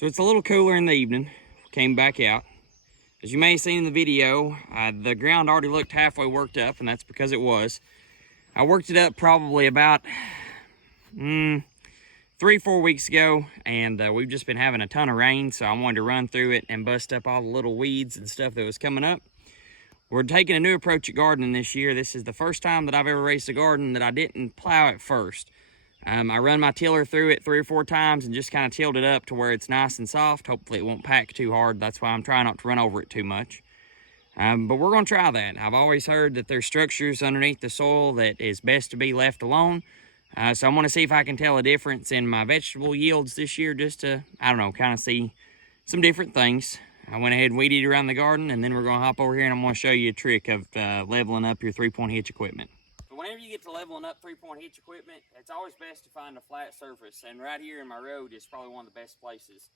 So it's a little cooler in the evening. Came back out. As you may have seen in the video, the ground already looked halfway worked up, and that's because it was. I worked it up probably about 3-4 weeks ago, and we've just been having a ton of rain, so I wanted to run through it and bust up all the little weeds and stuff that was coming up. We're taking a new approach at gardening this year. This is the first time that I've ever raised a garden that I didn't plow at first. I run my tiller through it 3 or 4 times and just kind of tilled it up to where it's nice and soft. Hopefully it won't pack too hard. That's why I'm trying not to run over it too much. But we're going to try that. I've always heard that there's structures underneath the soil that is best to be left alone. So I'm going to see if I can tell a difference in my vegetable yields this year, just to, I don't know, kind of see some different things. I went ahead and weeded around the garden, and then we're going to hop over here and I'm going to show you a trick of leveling up your 3-point hitch equipment. Whenever you get to leveling up 3-point hitch equipment, it's always best to find a flat surface, and right here in my road is probably one of the best places.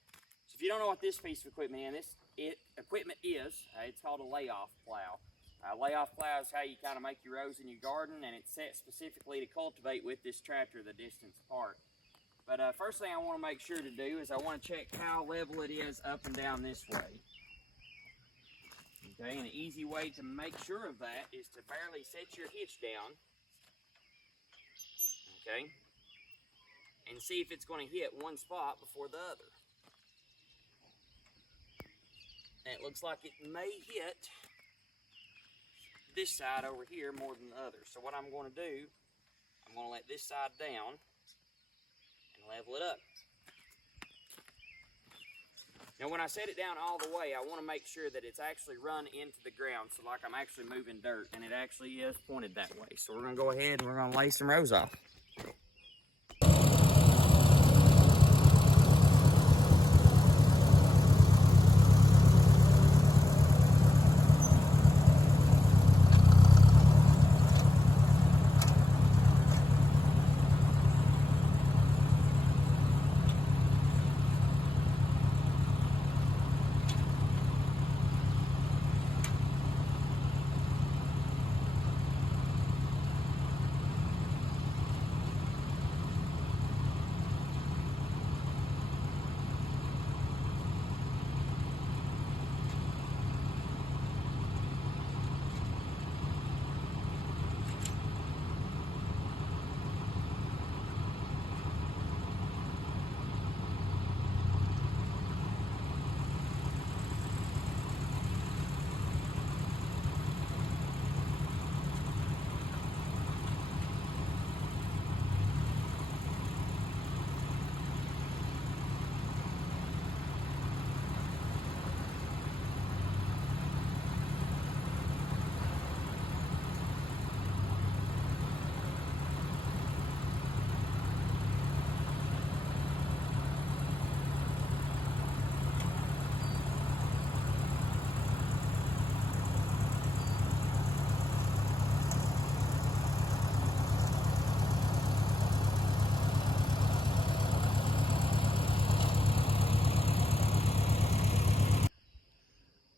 So if you don't know what this piece of equipment is, it's called a layoff plow. Layoff plow is how you kind of make your rows in your garden, and it's set specifically to cultivate with this tractor the distance apart. But first thing I want to make sure to do is I want to check how level it is up and down this way. Okay, and an easy way to make sure of that is to barely set your hitch down. Okay, and see if it's going to hit one spot before the other. And it looks like it may hit this side over here more than the other. So what I'm going to do, I'm going to let this side down and level it up. Now when I set it down all the way, I want to make sure that it's actually run into the ground, so like I'm actually moving dirt, and it actually is pointed that way. So we're going to go ahead and we're going to lay some rows off.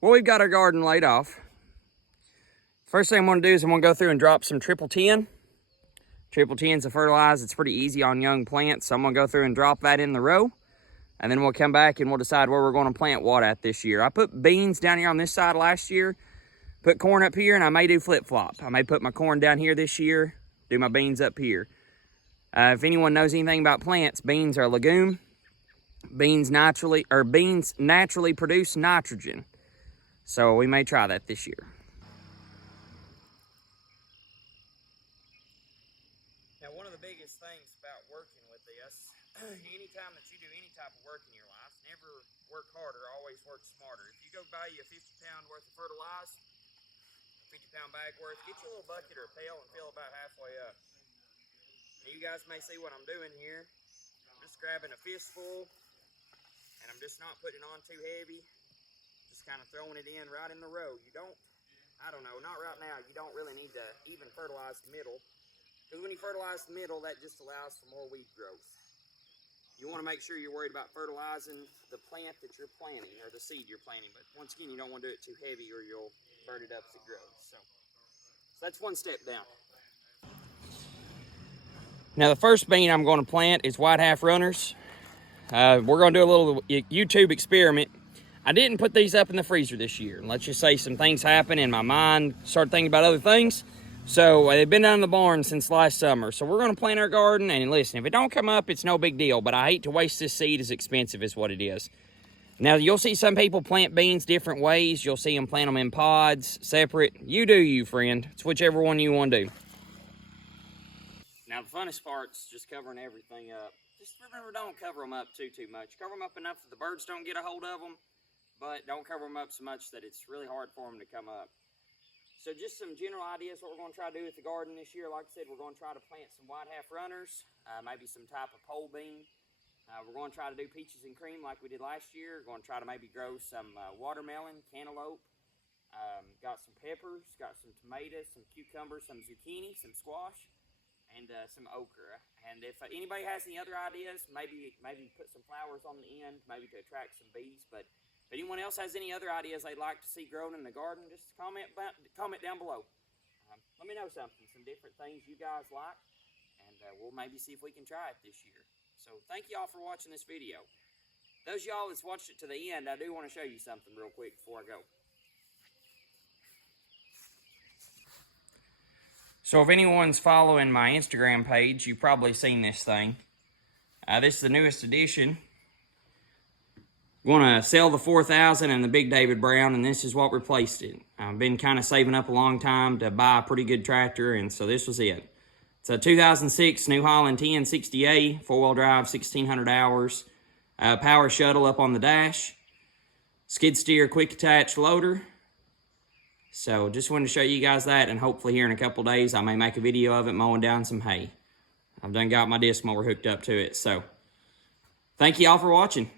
Well, we've got our garden laid off. First thing I'm going to do is I'm going to go through and drop some triple 10. Triple 10's a fertilizer. It's pretty easy on young plants. So I'm going to go through and drop that in the row. And then we'll come back and we'll decide where we're going to plant what at this year. I put beans down here on this side last year. Put corn up here, and I may do flip-flop. I may put my corn down here this year, do my beans up here. If anyone knows anything about plants, beans are a legume. Beans naturally produce nitrogen. So we may try that this year. Now, one of the biggest things about working with this, anytime that you do any type of work in your life, never work harder, always work smarter. If you go buy you a 50-pound worth of fertilizer, 50-pound bag worth, get you a little bucket or a pail and fill about halfway up. Now, you guys may see what I'm doing here. I'm just grabbing a fistful, and I'm just not putting it on too heavy. Just kind of throwing it in right in the row. You don't, I don't know, not right now, you don't really need to even fertilize the middle. Because when you fertilize the middle, that just allows for more weed growth. You want to make sure you're worried about fertilizing the plant that you're planting, or the seed you're planting. But once again, you don't want to do it too heavy or you'll burn it up as it grows. So that's one step down. Now the first bean I'm going to plant is white half runners. We're gonna do a little YouTube experiment. I didn't put these up in the freezer this year. Let's just say some things happened and my mind started thinking about other things. So they've been down in the barn since last summer. So we're gonna plant our garden, and listen, if it don't come up, it's no big deal, but I hate to waste this seed. As expensive as what it is. Now, you'll see some people plant beans different ways. You'll see them plant them in pods, separate. You do you, friend. It's whichever one you want to do. Now, the funnest part's just covering everything up. Just remember, don't cover them up too much. Cover them up enough that the birds don't get a hold of them, but don't cover them up so much that it's really hard for them to come up. So just some general ideas what we're going to try to do with the garden this year. Like I said, we're going to try to plant some white half runners, maybe some type of pole bean. We're going to try to do peaches and cream like we did last year. We're going to try to maybe grow some watermelon, cantaloupe. Got some peppers, got some tomatoes, some cucumbers, some zucchini, some squash, and some okra. And if anybody has any other ideas, maybe put some flowers on the end, maybe to attract some bees. But if anyone else has any other ideas they'd like to see grown in the garden, just comment down below. Let me know something, some different things you guys like, and we'll maybe see if we can try it this year. So thank y'all for watching this video. Those of y'all that's watched it to the end, I do want to show you something real quick before I go. So if anyone's following my Instagram page, you've probably seen this thing. This is the newest edition. We're going to sell the 4000 and the Big David Brown, and this is what replaced it. I've been kind of saving up a long time to buy a pretty good tractor, and so this was it. It's a 2006 New Holland 1060A, four-wheel drive, 1,600 hours. Power shuttle up on the dash. Skid steer, quick attach loader. So just wanted to show you guys that, and hopefully here in a couple days I may make a video of it mowing down some hay. I've done got my disc mower hooked up to it. So thank you all for watching.